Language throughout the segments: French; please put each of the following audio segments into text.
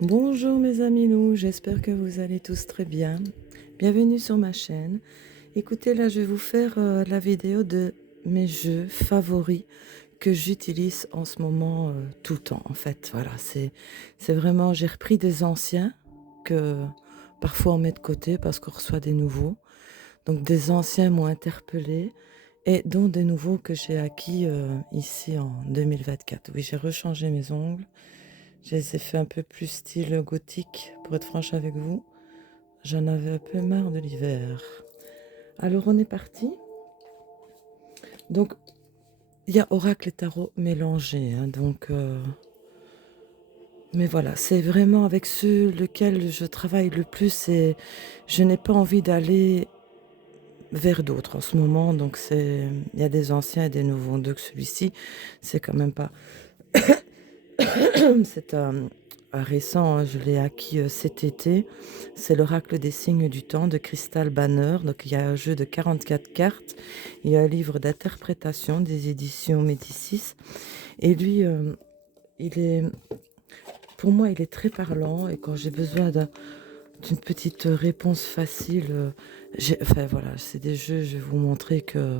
Bonjour mes amis loups, j'espère que vous allez tous très bien. Bienvenue sur ma chaîne. Écoutez, là je vais vous faire la vidéo de mes jeux favoris que j'utilise en ce moment tout le temps. En fait, voilà, c'est vraiment, j'ai repris des anciens que parfois on met de côté parce qu'on reçoit des nouveaux. Donc des anciens m'ont interpellé et dont des nouveaux que j'ai acquis ici en 2024. Oui, j'ai rechangé mes ongles. Je les ai fait un peu plus style gothique, pour être franche avec vous. J'en avais un peu marre de l'hiver. Alors on est parti. Donc il y a oracle et tarot mélangés. Mais voilà, c'est vraiment avec ceux lequel je travaille le plus et je n'ai pas envie d'aller vers d'autres en ce moment. Donc il y a des anciens et des nouveaux. Donc celui-ci, c'est quand même pas c'est récent, hein, je l'ai acquis, cet été. C'est l'oracle des signes du temps de Crystal Banner. Donc il y a un jeu de 44 cartes. Il y a un livre d'interprétation des éditions Médicis et lui, il est pour moi, il est très parlant et quand j'ai besoin d'une petite réponse facile, enfin voilà, c'est des jeux, je vais vous montrer que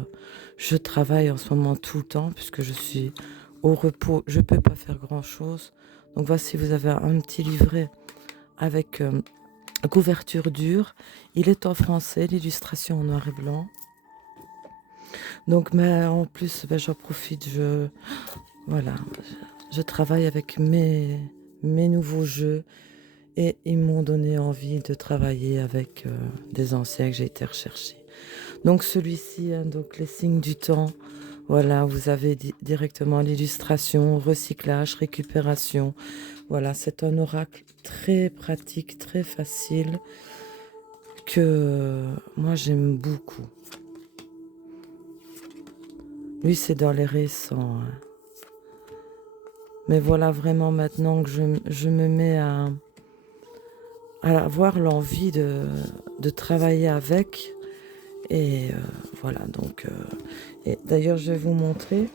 je travaille en ce moment tout le temps puisque je suis au repos, je peux pas faire grand-chose. Donc voici, vous avez un petit livret avec couverture dure. Il est en français, l'illustration en noir et blanc. Donc, mais en plus, ben, j'en profite, voilà, je travaille avec mes nouveaux jeux. Et ils m'ont donné envie de travailler avec des anciens que j'ai été rechercher. Donc celui-ci, hein, donc les signes du temps, voilà, vous avez directement l'illustration, recyclage, récupération. Voilà, c'est un oracle très pratique, très facile, que moi j'aime beaucoup. Lui, c'est dans les récents, hein. Mais voilà, vraiment maintenant que je me mets à avoir l'envie de travailler avec. Et voilà, donc... et d'ailleurs, je vais vous montrer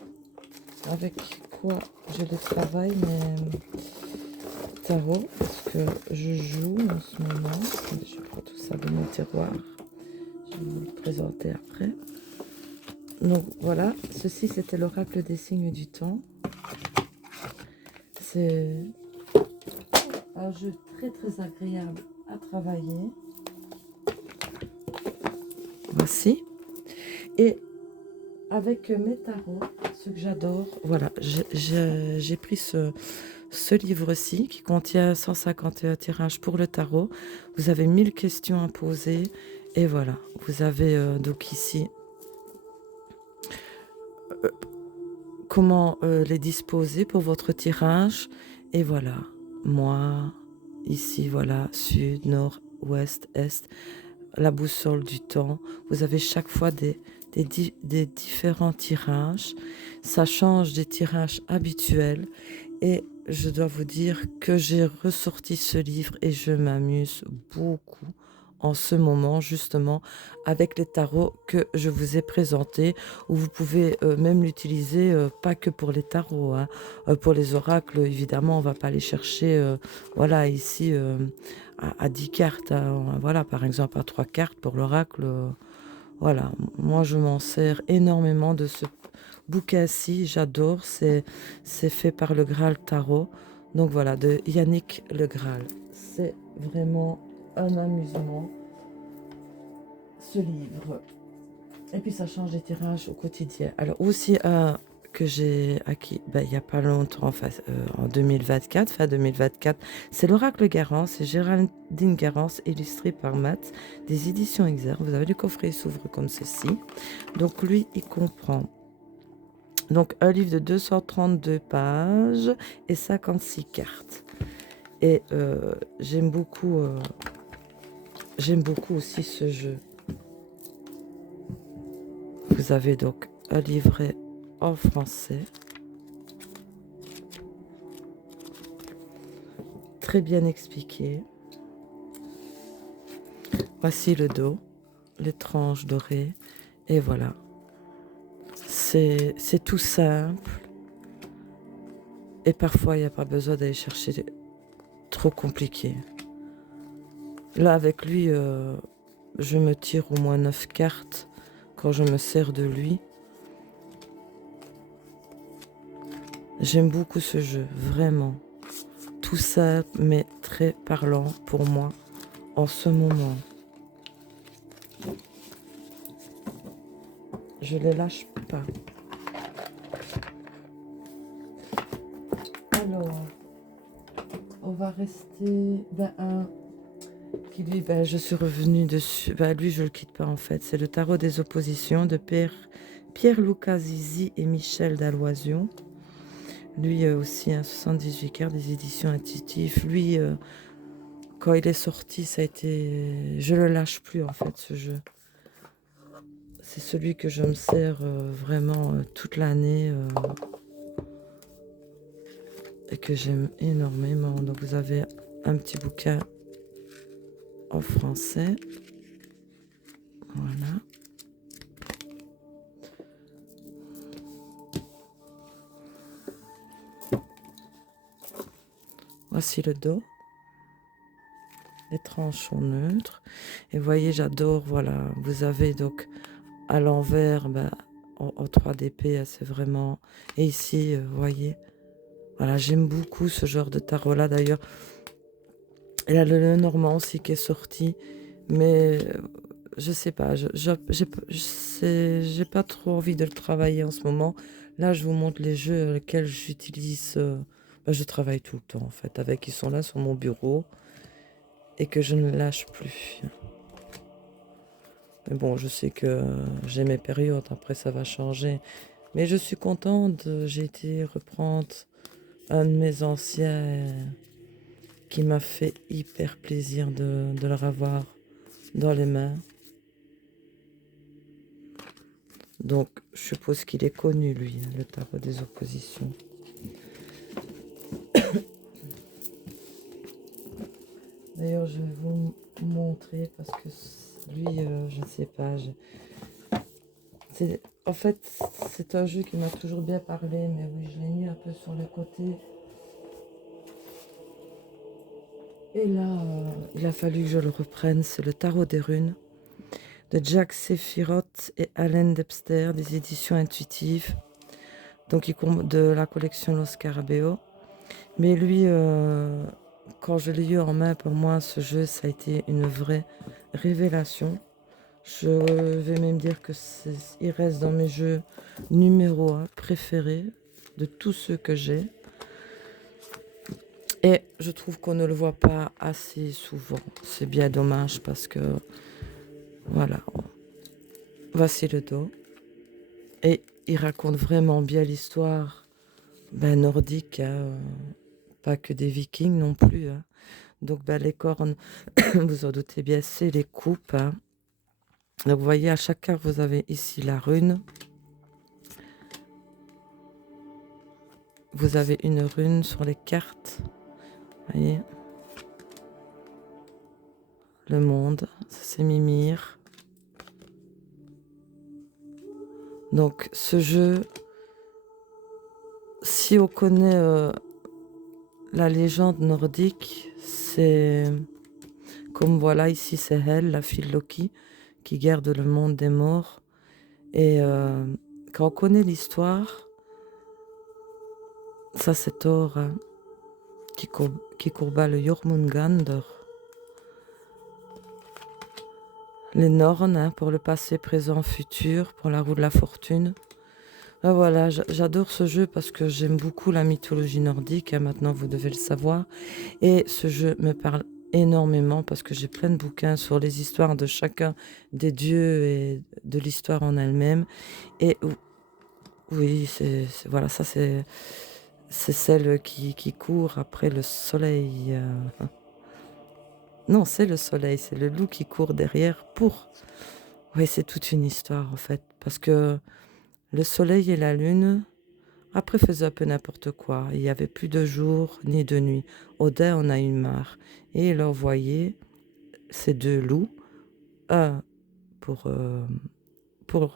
avec quoi je les travaille, mes tarots, parce que je joue en ce moment. Je prends tout ça de mon tiroir. Je vais vous le présenter après. Donc voilà, ceci c'était l'oracle des signes du temps. C'est un jeu très très agréable à travailler. Voici. Et avec mes tarots, ce que j'adore, voilà, j'ai pris ce livre-ci qui contient 151 tirages pour le tarot. Vous avez 1000 questions à poser et voilà, vous avez donc ici euh, comment les disposer pour votre tirage. Et voilà, moi, ici, voilà, sud, nord, ouest, est, la boussole du temps. Vous avez chaque fois des différents tirages. Ça change des tirages habituels. Et je dois vous dire que j'ai ressorti ce livre et je m'amuse beaucoup en ce moment, justement, avec les tarots que je vous ai présentés, où vous pouvez même l'utiliser, pas que pour les tarots, hein. Pour les oracles, évidemment, on va pas les chercher, voilà, ici, à 10 cartes, hein. Voilà, par exemple, à 3 cartes pour l'oracle. Voilà, moi je m'en sers énormément de ce bouquin-ci, j'adore, c'est fait par le Graal Tarot. Donc voilà, de Yannick Le Graal. C'est vraiment un amusement, ce livre. Et puis ça change des tirages au quotidien. Alors aussi un que j'ai acquis ben, il n'y a pas longtemps, enfin, en 2024, fin 2024, c'est l'Oracle Garance, c'est Géraldine Garance, illustré par Matt, des éditions Exergue. Vous avez le coffret, il s'ouvre comme ceci. Donc lui, il comprend donc un livre de 232 pages et 56 cartes. Et j'aime beaucoup aussi ce jeu. Vous avez donc un livret en français, très bien expliqué. Voici le dos, les tranches dorées, et voilà. C'est tout simple, et parfois il n'y a pas besoin d'aller chercher trop compliqué. Là, avec lui, je me tire au moins 9 cartes quand je me sers de lui. J'aime beaucoup ce jeu, vraiment. Tout ça mais très parlant pour moi en ce moment. Je les lâche pas. Alors, on va rester... qui lui, je suis revenue dessus. Lui, je le quitte pas en fait. C'est le tarot des oppositions de Pierre-Luca Zizi et Michel Dalloision. Lui aussi, 78 cartes des éditions intuitives. Lui, quand il est sorti, ça a été... Je le lâche plus en fait, ce jeu. C'est celui que je me sers vraiment toute l'année et que j'aime énormément. Donc vous avez un petit bouquin en français. Voilà. Voici le dos. Les tranches sont neutres. Et vous voyez, j'adore, voilà. Vous avez donc à l'envers, en 3DP, c'est vraiment... Et ici, vous voyez, voilà, j'aime beaucoup ce genre de tarot-là. D'ailleurs, il y a le Lenormand aussi qui est sorti. Mais je sais pas, j'ai pas trop envie de le travailler en ce moment. Là, je vous montre les jeux lesquels j'utilise. Je travaille tout le temps en fait, avec ils sont là sur mon bureau et que je ne lâche plus. Mais bon, je sais que j'ai mes périodes, après ça va changer. Mais je suis contente, j'ai été reprendre un de mes anciens qui m'a fait hyper plaisir de le revoir dans les mains. Donc, je suppose qu'il est connu, lui, le tarot des oppositions. D'ailleurs, je vais vous montrer parce que lui, je ne sais pas. En fait, c'est un jeu qui m'a toujours bien parlé, mais oui, je l'ai mis un peu sur le côté. Et là, il a fallu que je le reprenne. C'est le tarot des runes de Jack Sephiroth et Allen Debster, des éditions intuitives. Donc, de la collection Los Scarabeo. Mais lui, quand je l'ai eu en main, pour moi, ce jeu, ça a été une vraie révélation. Je vais même dire que il reste dans mes jeux numéro 1 préférés de tous ceux que j'ai. Et je trouve qu'on ne le voit pas assez souvent. C'est bien dommage parce que, voilà, voici le dos. Et il raconte vraiment bien l'histoire nordique, hein, pas que des vikings non plus. Hein. Donc les cornes, vous en doutez bien, c'est les coupes. Hein. Donc vous voyez, à chaque carte, vous avez ici la rune. Vous avez une rune sur les cartes. Vous voyez. Le monde, ça c'est Mimir. Donc ce jeu, si on connaît la légende nordique, c'est comme voilà, ici c'est elle, la fille Loki, qui garde le monde des morts. Et quand on connaît l'histoire, ça c'est Thor hein, qui courba le Jormungandr. Les Nornes hein, pour le passé, présent, futur, pour la roue de la fortune. Ah, voilà, j'adore ce jeu parce que j'aime beaucoup la mythologie nordique, hein, maintenant vous devez le savoir. Et ce jeu me parle énormément parce que j'ai plein de bouquins sur les histoires de chacun des dieux et de l'histoire en elle-même. Et oui, voilà, ça c'est celle qui court après le soleil. Non, c'est le soleil, c'est le loup qui court derrière pour... Oui, c'est toute une histoire en fait. Parce que le soleil et la lune, après faisaient un peu n'importe quoi. Il n'y avait plus de jour ni de nuit. Odin en a eu marre. Et il a envoyé ces deux loups, un pour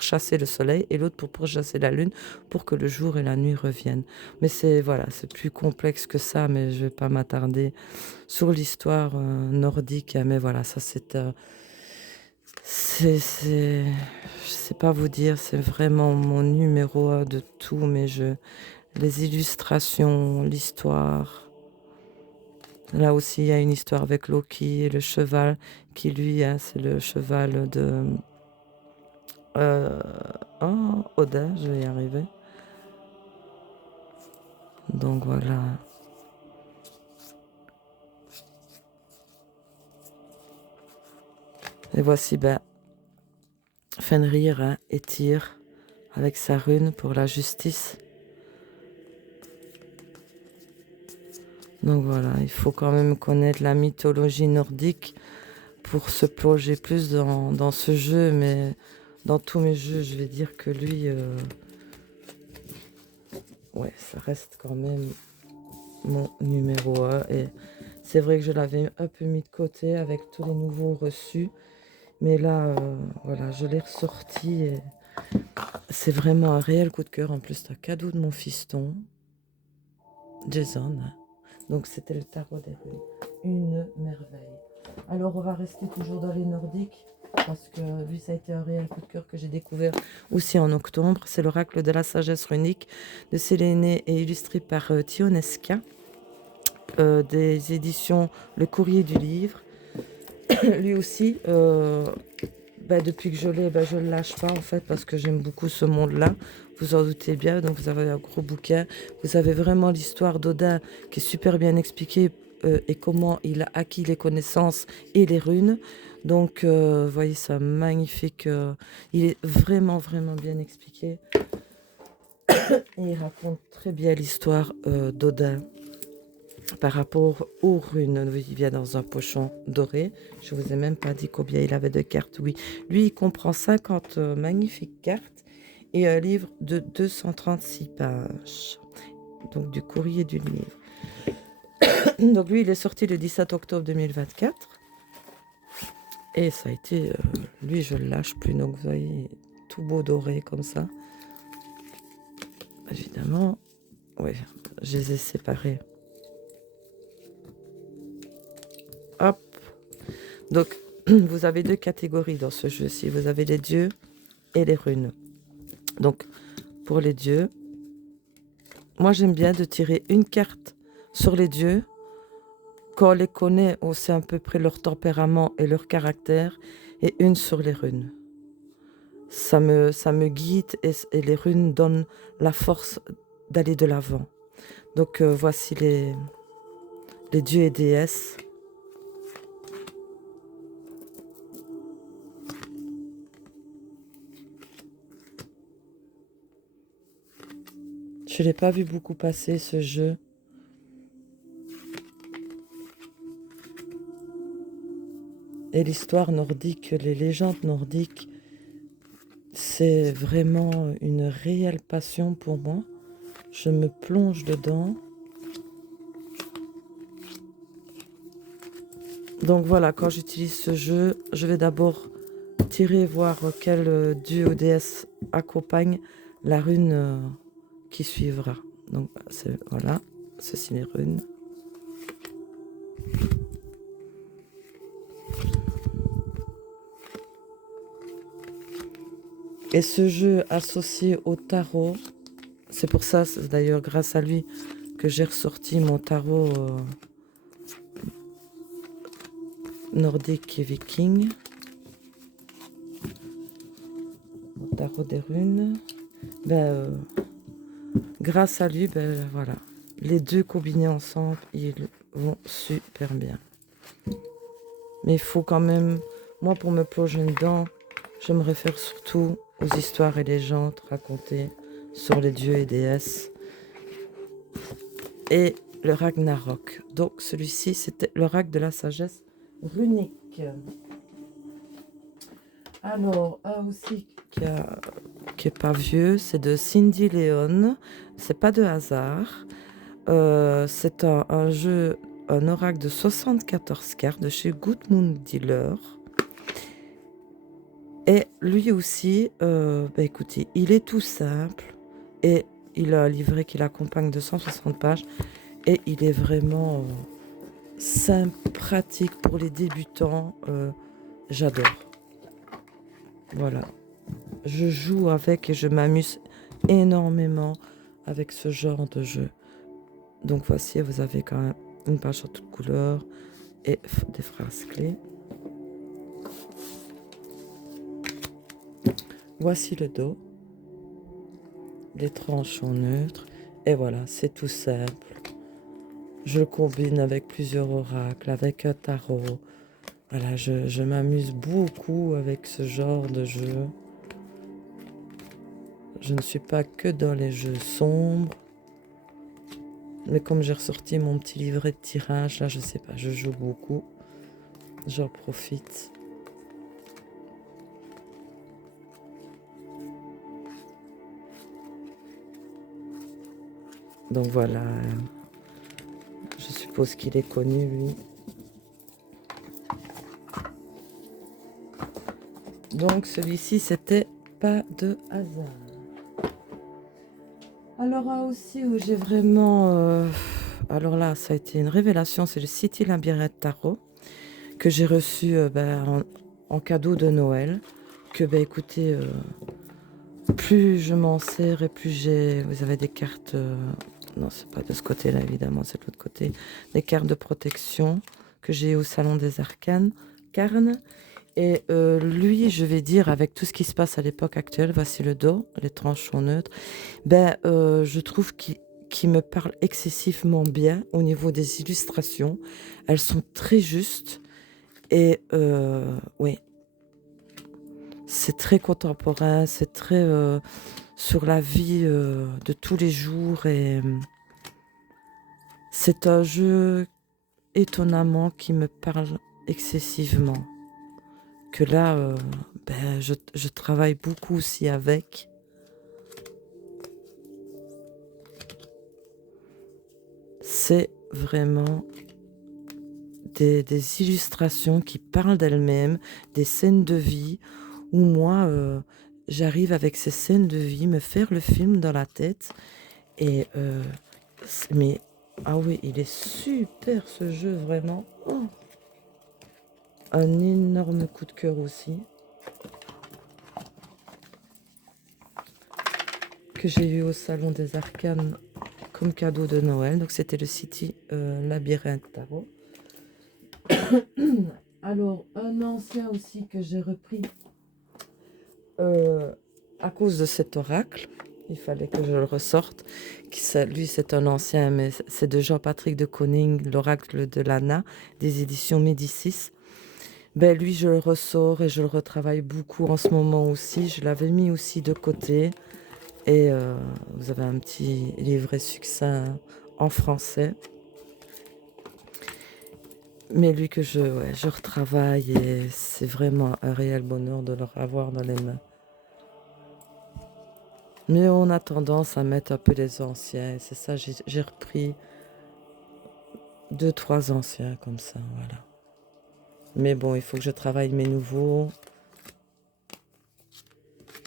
chasser le soleil et l'autre pour chasser la lune, pour que le jour et la nuit reviennent. Mais c'est voilà, c'est plus complexe que ça, mais je vais pas m'attarder sur l'histoire nordique. Mais voilà, ça je sais pas vous dire, c'est vraiment mon numéro un de tout, mais les illustrations, l'histoire. Là aussi, il y a une histoire avec Loki et le cheval qui, lui, hein, c'est le cheval de... Oda, je vais y arriver. Donc voilà. Et voici Fenrir hein, et Tyr avec sa rune pour la justice. Donc voilà, il faut quand même connaître la mythologie nordique pour se plonger plus dans ce jeu, mais dans tous mes jeux, je vais dire que lui, ouais, ça reste quand même mon numéro 1. Et c'est vrai que je l'avais un peu mis de côté avec tous les nouveaux reçus, mais là, voilà, je l'ai ressorti et c'est vraiment un réel coup de cœur. En plus, c'est un cadeau de mon fiston, Jason. Donc c'était le tarot des runes. Une merveille. Alors on va rester toujours dans les nordiques parce que lui ça a été un réel coup de cœur que j'ai découvert aussi en octobre. C'est l'oracle de la sagesse runique de Séléné et illustré par Tionesca des éditions Le Courrier du Livre. Lui aussi, depuis que je l'ai, je ne le lâche pas en fait parce que j'aime beaucoup ce monde-là. Vous en doutez bien, donc vous avez un gros bouquin. Vous avez vraiment l'histoire d'Odin qui est super bien expliquée et comment il a acquis les connaissances et les runes. Donc, vous voyez, c'est magnifique. Il est vraiment, vraiment bien expliqué. Et il raconte très bien l'histoire d'Odin par rapport aux runes. Il vient dans un pochon doré. Je vous ai même pas dit combien il avait de cartes. Oui, lui, il comprend 50 magnifiques cartes et un livre de 236 pages. Donc, du courrier du livre. Donc, lui, il est sorti le 17 octobre 2024. Et ça a été... lui, je le lâche plus. Donc, vous voyez, tout beau doré comme ça. Évidemment, oui, je les ai séparés. Hop. Donc, vous avez deux catégories dans ce jeu-ci. Vous avez les dieux et les runes. Donc, pour les dieux, moi, j'aime bien de tirer une carte sur les dieux. Quand on les connaît, on sait à peu près leur tempérament et leur caractère. Et une sur les runes. Ça me guide et les runes donnent la force d'aller de l'avant. Donc, voici les dieux et déesses. Je ne l'ai pas vu beaucoup passer, ce jeu. Et l'histoire nordique, les légendes nordiques, c'est vraiment une réelle passion pour moi. Je me plonge dedans. Donc voilà, quand j'utilise ce jeu, je vais d'abord tirer, voir quel dieu ou déesse accompagne la rune qui suivra. Donc voilà, ceci les runes. Et ce jeu associé au tarot, c'est pour ça, c'est d'ailleurs grâce à lui que j'ai ressorti mon tarot nordique et viking. Mon tarot des runes. Grâce à lui, voilà. Les deux combinés ensemble, ils vont super bien. Mais il faut quand même, moi pour me plonger dedans, je me réfère surtout aux histoires et légendes racontées sur les dieux et déesses. Et le Ragnarok. Donc celui-ci, c'était l'oracle de la sagesse runique. Alors, un aussi qui est pas vieux, c'est de Cindy Leon. C'est pas de hasard. C'est un jeu, un oracle de 74 cartes de chez Goodmoon Dealer. Et lui aussi, bah, écoutez, il est tout simple et il a un livret qui l'accompagne de 160 pages et il est vraiment simple, pratique pour les débutants. J'adore. Voilà. Je joue avec et je m'amuse énormément avec ce genre de jeu. Donc voici, vous avez quand même une page sur toutes couleurs et des phrases clés. Voici le dos. Les tranches sont neutres. Et voilà, c'est tout simple. Je le combine avec plusieurs oracles, avec un tarot. Voilà, je m'amuse beaucoup avec ce genre de jeu. Je ne suis pas que dans les jeux sombres. Mais comme j'ai ressorti mon petit livret de tirage, là, je sais pas, je joue beaucoup. J'en profite. Donc voilà, je suppose qu'il est connu, lui. Donc celui-ci, c'était pas de hasard. Alors là aussi, où j'ai vraiment... alors là, ça a été une révélation, c'est le City Labyrinthe Tarot que j'ai reçu en cadeau de Noël. Que, écoutez, plus je m'en sers et plus j'ai... Vous avez des cartes... non, c'est pas de ce côté-là, évidemment, c'est de l'autre côté. Des cartes de protection que j'ai au Salon des Arcanes. Carne. Et lui, je vais dire, avec tout ce qui se passe à l'époque actuelle, voici le dos, les tranches sont neutres, je trouve qu'il me parle excessivement bien au niveau des illustrations. Elles sont très justes et oui, c'est très contemporain, c'est très sur la vie de tous les jours et c'est un jeu étonnamment qui me parle excessivement. Que là, je travaille beaucoup aussi avec. C'est vraiment des illustrations qui parlent d'elles-mêmes, des scènes de vie, où moi, j'arrive avec ces scènes de vie, me faire le film dans la tête. Et mais, ah oui, il est super ce jeu, vraiment. Oh, un énorme coup de cœur aussi. Que j'ai eu au Salon des Arcanes comme cadeau de Noël. Donc c'était le City Labyrinthe Tarot. Alors, un ancien aussi que j'ai repris à cause de cet oracle. Il fallait que je le ressorte. Lui, c'est un ancien, mais c'est de Jean-Patrick de Koning, l'oracle de l'Anna, des éditions Médicis. Lui, je le ressors et je le retravaille beaucoup en ce moment aussi. Je l'avais mis aussi de côté. Et vous avez un petit livret succinct en français. Mais lui que je retravaille et c'est vraiment un réel bonheur de le avoir dans les mains. Mais on a tendance à mettre un peu les anciens. C'est ça, j'ai repris 2-3 anciens comme ça, voilà. Mais bon, il faut que je travaille mes nouveaux.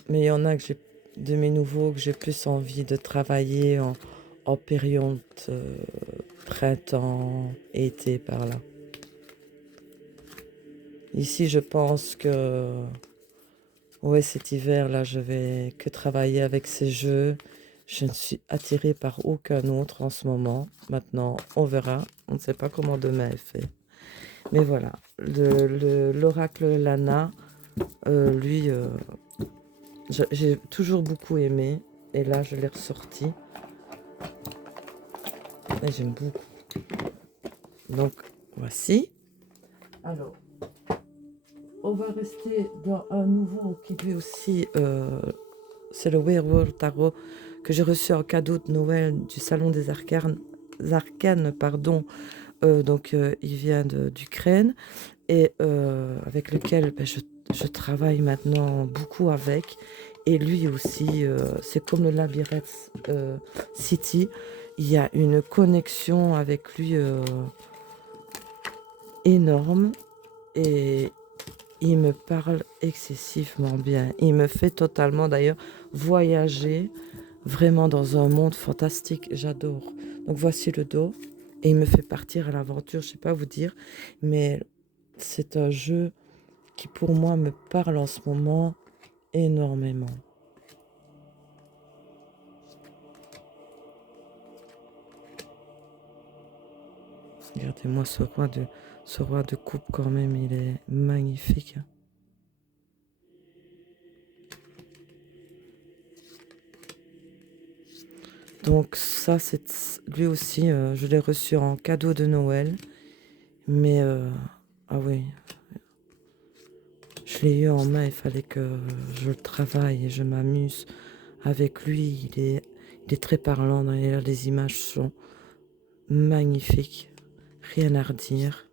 Mais il y en a de mes nouveaux que j'ai plus envie de travailler en période printemps, été, par là. Ici, je pense que ouais, cet hiver-là, je vais que travailler avec ces jeux. Je ne suis attirée par aucun autre en ce moment. Maintenant, on verra. On ne sait pas comment demain est fait. Mais voilà, l'oracle Lana, lui, j'ai toujours beaucoup aimé. Et là, je l'ai ressorti. Et j'aime beaucoup. Donc, voici. Alors, on va rester dans un nouveau qui lui aussi, c'est le Werewolf Tarot que j'ai reçu en cadeau de Noël du Salon des Arcanes, donc il vient d'Ukraine et avec lequel je travaille maintenant beaucoup avec. Et lui aussi, c'est comme le Labyrinthe City, il y a une connexion avec lui énorme et Il me parle excessivement bien. Il me fait totalement d'ailleurs voyager vraiment dans un monde fantastique. J'adore. Donc voici le dos. Et il me fait partir à l'aventure. Je sais pas vous dire. Mais c'est un jeu qui pour moi me parle en ce moment énormément. Regardez-moi ce roi de coupe quand même. Il est magnifique. Donc ça, c'est lui aussi, je l'ai reçu en cadeau de Noël. Mais, ah oui, je l'ai eu en main, il fallait que je le travaille et je m'amuse avec lui. Il est très parlant, d'ailleurs les images sont magnifiques, rien à redire.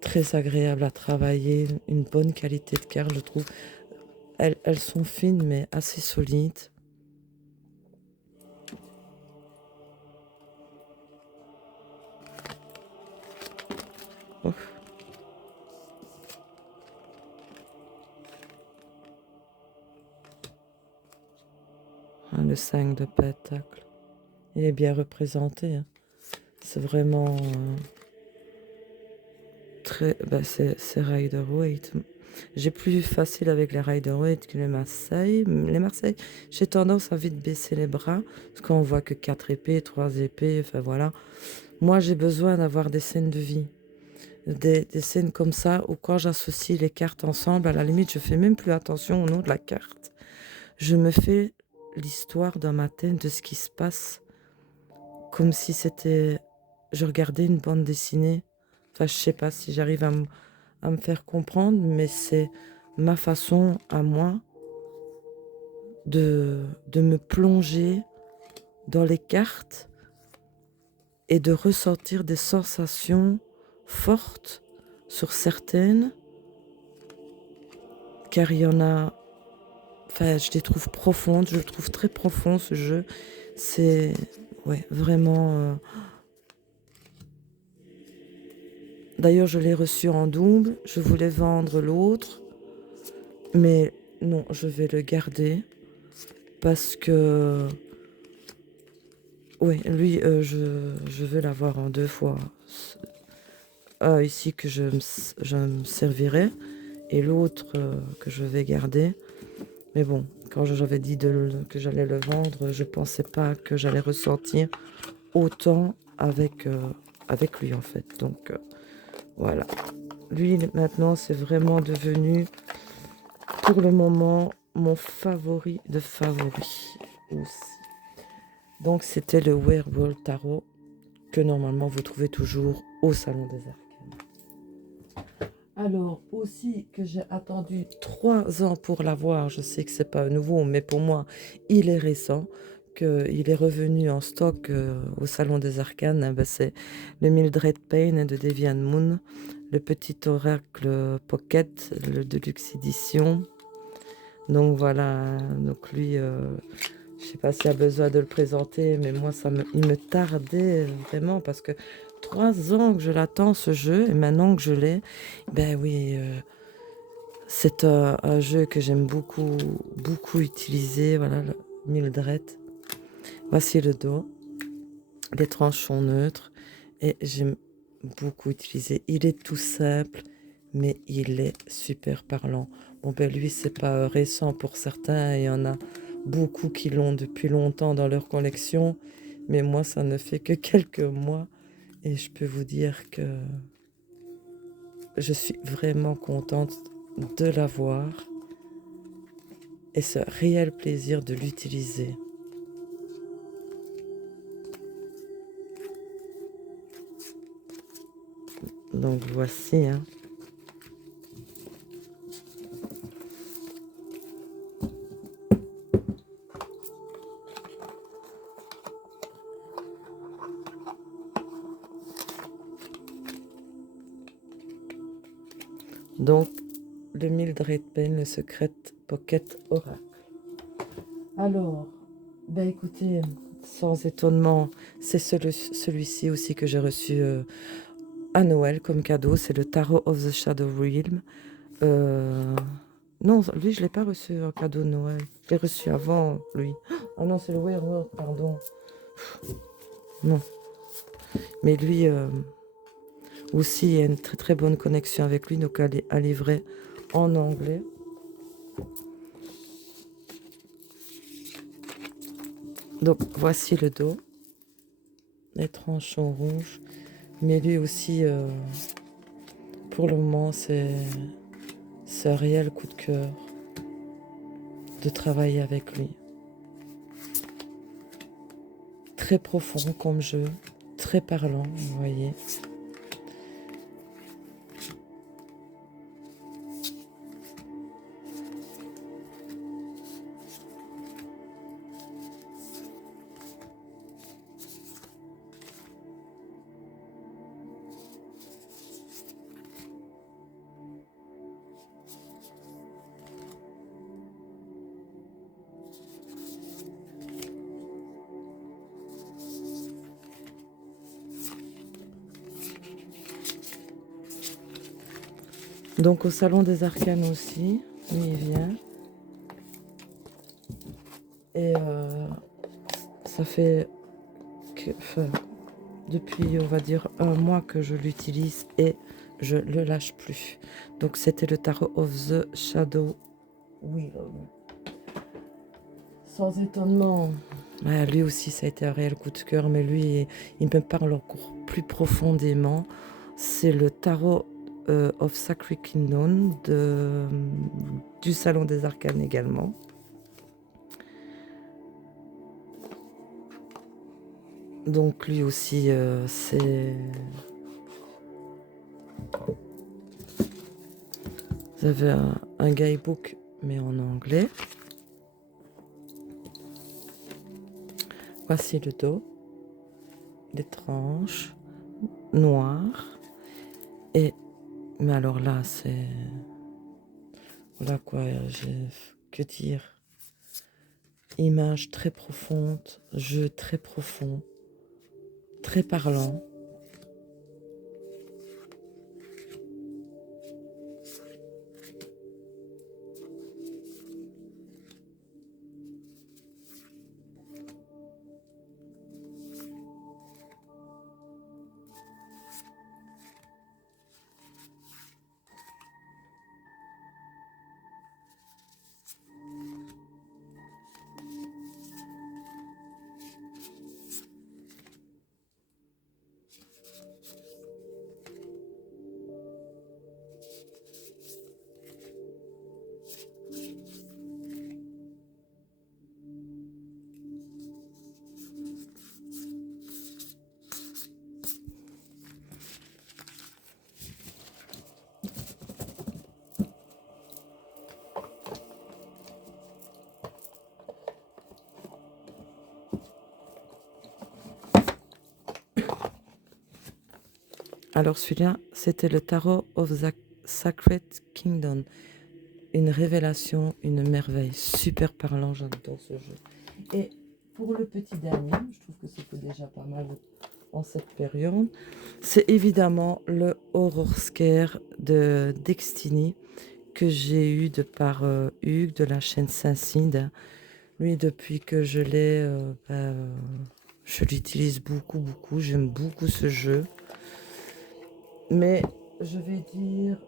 Très agréable à travailler, une bonne qualité de cartes, je trouve. Elles sont fines mais assez solides. Oh. Ah, le 5 de Pentacle. Il est bien représenté. Hein. C'est vraiment très... Bah, c'est Rider-Waite. J'ai plus facile avec les Rider-Waite que les Marseille. Les Marseille, j'ai tendance à vite baisser les bras. Parce qu'on voit que 4 épées, 3 épées, enfin voilà. Moi, j'ai besoin d'avoir des scènes de vie. Des scènes comme ça où quand j'associe les cartes ensemble, à la limite, je fais même plus attention au nom de la carte. Je me fais l'histoire dans ma tête de ce qui se passe comme si c'était... Je regardais une bande dessinée. Enfin, je sais pas si j'arrive à me faire comprendre, mais c'est ma façon à moi de me plonger dans les cartes et de ressentir des sensations fortes sur certaines, car il y en a... Enfin, je les trouve profondes, je le trouve très profond ce jeu. C'est... Ouais, vraiment... D'ailleurs, je l'ai reçu en double, je voulais vendre l'autre, mais non, je vais le garder parce que... Oui, lui, je veux l'avoir en 2 fois. Ici que je me servirai et l'autre que je vais garder. Mais bon, quand j'avais dit que j'allais le vendre, je pensais pas que j'allais ressentir autant avec lui en fait. Donc voilà. Lui maintenant c'est vraiment devenu pour le moment mon favori de favoris aussi. Donc c'était le Werewolf Tarot que normalement vous trouvez toujours au Salon des Arcanes. Alors aussi que j'ai attendu 3 ans pour l'avoir, je sais que c'est pas nouveau, mais pour moi il est récent, qu'il est revenu en stock au Salon des Arcanes, ben c'est le Mildred Payne de Deviant Moon, le petit oracle Pocket, le Deluxe Edition. Donc voilà, donc lui, je sais pas s'il y a besoin de le présenter, mais moi il me tardait vraiment parce que 3 ans que je l'attends ce jeu et maintenant que je l'ai, ben oui, c'est un jeu que j'aime beaucoup utiliser. Voilà, le Mildred. Voici le dos, les tranches sont neutres et j'aime beaucoup utiliser. Il est tout simple, mais il est super parlant. Bon ben lui c'est pas récent pour certains, il y en a beaucoup qui l'ont depuis longtemps dans leur collection, mais moi ça ne fait que quelques mois et je peux vous dire que je suis vraiment contente de l'avoir et ce réel plaisir de l'utiliser. Donc voici, hein. Donc le Mildred Pen, le Secret Pocket Oracle. Alors, ben écoutez, sans étonnement, c'est celui-ci aussi que j'ai reçu à Noël comme cadeau. C'est le Tarot of the Shadow Realm. Non, lui, je ne l'ai pas reçu en cadeau de Noël. Je l'ai reçu avant, lui. Ah non, c'est le Werewolf, pardon. Non. Mais lui aussi, il y a une très très bonne connexion avec lui, donc à livrer en anglais. Donc voici le dos. Les tranches sont rouges. Mais lui aussi, pour le moment, c'est un réel coup de cœur de travailler avec lui. Très profond comme jeu, très parlant, vous voyez. Donc au Salon des Arcanes aussi, il vient. Et ça fait depuis, on va dire, 1 mois que je l'utilise et je le lâche plus. Donc c'était le Tarot of the Shadow Wheel. Sans étonnement. Lui aussi, ça a été un réel coup de cœur, mais lui, il me parle encore plus profondément. C'est le Tarot of Sacred Kingdom du Salon des Arcanes également. Donc lui aussi, c'est... Vous avez un guidebook, mais en anglais. Voici le dos, les tranches noires. Mais alors là, c'est... Voilà quoi, que dire. Image très profonde, jeu très profond, très parlant. Alors celui-là, c'était le Tarot of the Sacred Kingdom. Une révélation, une merveille. Super parlant, j'adore ce jeu. Et pour le petit dernier, je trouve que c'était déjà pas mal en cette période, c'est évidemment le Horror Scare de Destiny que j'ai eu de par Hugues de la chaîne Saint-Cide. Lui, depuis que je l'ai, je l'utilise beaucoup, beaucoup. J'aime beaucoup ce jeu. Mais je vais dire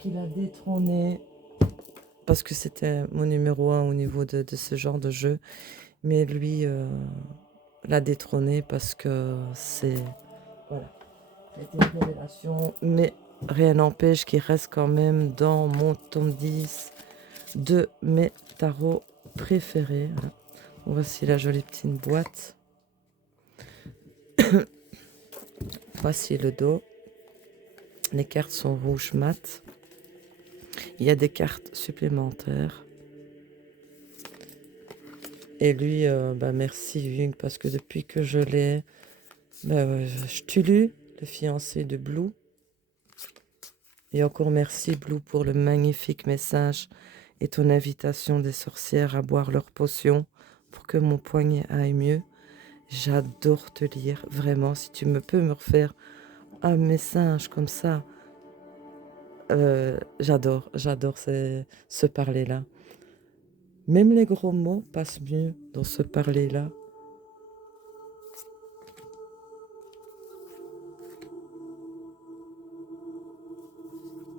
qu'il a détrôné, parce que c'était mon numéro 1 au niveau de ce genre de jeu. Mais lui l'a détrôné parce que c'est... Voilà, c'était une révélation. Mais rien n'empêche qu'il reste quand même dans mon tome 10 de mes tarots préférés. Voici la jolie petite boîte. Voici le dos. Les cartes sont rouges mat. Il y a des cartes supplémentaires. Et lui, merci Hugues, parce que depuis que je l'ai... je lu le fiancé de Blue. Et encore merci Blue pour le magnifique message et ton invitation des sorcières à boire leurs potions pour que mon poignet aille mieux. J'adore te lire, vraiment. Si tu peux me refaire un message comme ça, j'adore ce parler-là. Même les gros mots passent mieux dans ce parler-là.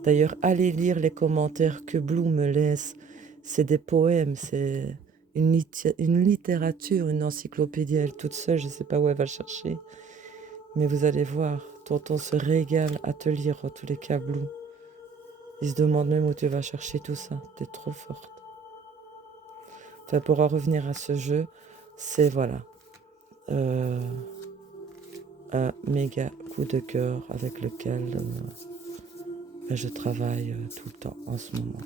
D'ailleurs, allez lire les commentaires que Blue me laisse. C'est des poèmes, c'est une littérature, une encyclopédie elle toute seule. Je ne sais pas où elle va chercher. Mais vous allez voir, tonton se régale à te lire, en tous les cas, Blue. Il se demande même où tu vas chercher tout ça. T'es trop forte. Enfin, pour en revenir à ce jeu, c'est voilà. Un méga coup de cœur avec lequel je travaille tout le temps en ce moment.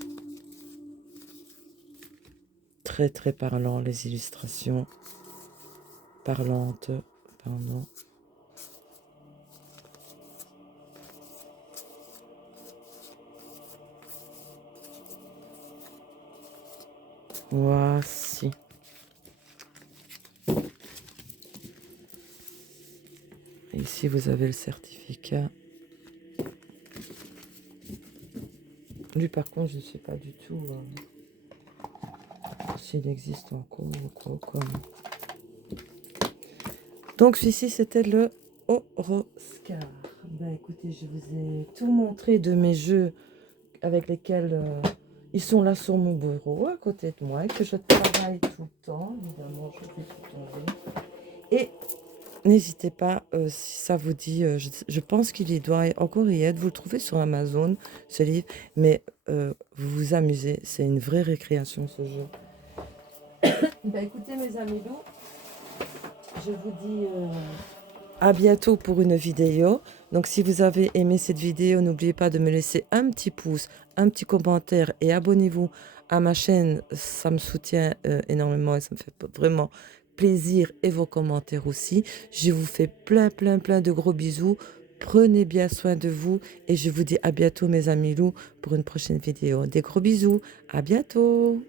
Très très parlant, les illustrations parlantes, pardon. Voici. Ici, vous avez le certificat. Lui, par contre, je ne sais pas du tout s'il existe encore ou quoi. Donc, celui-ci, c'était le Horoscar. Ben, écoutez, je vous ai tout montré de mes jeux avec lesquels ils sont là sur mon bureau, à côté de moi, et que je travaille tout le temps. Évidemment, je vais tout tomber. Et n'hésitez pas, si ça vous dit, je pense qu'il y doit encore y être. Vous le trouvez sur Amazon, ce livre, mais vous vous amusez. C'est une vraie récréation, ce jeu. Ben, écoutez, mes amis doux, je vous dis à bientôt pour une vidéo. Donc, si vous avez aimé cette vidéo, n'oubliez pas de me laisser un petit pouce, un petit commentaire et abonnez-vous à ma chaîne. Ça me soutient énormément et ça me fait vraiment plaisir, et vos commentaires aussi. Je vous fais plein de gros bisous. Prenez bien soin de vous et je vous dis à bientôt, mes amis loups, pour une prochaine vidéo. Des gros bisous, à bientôt.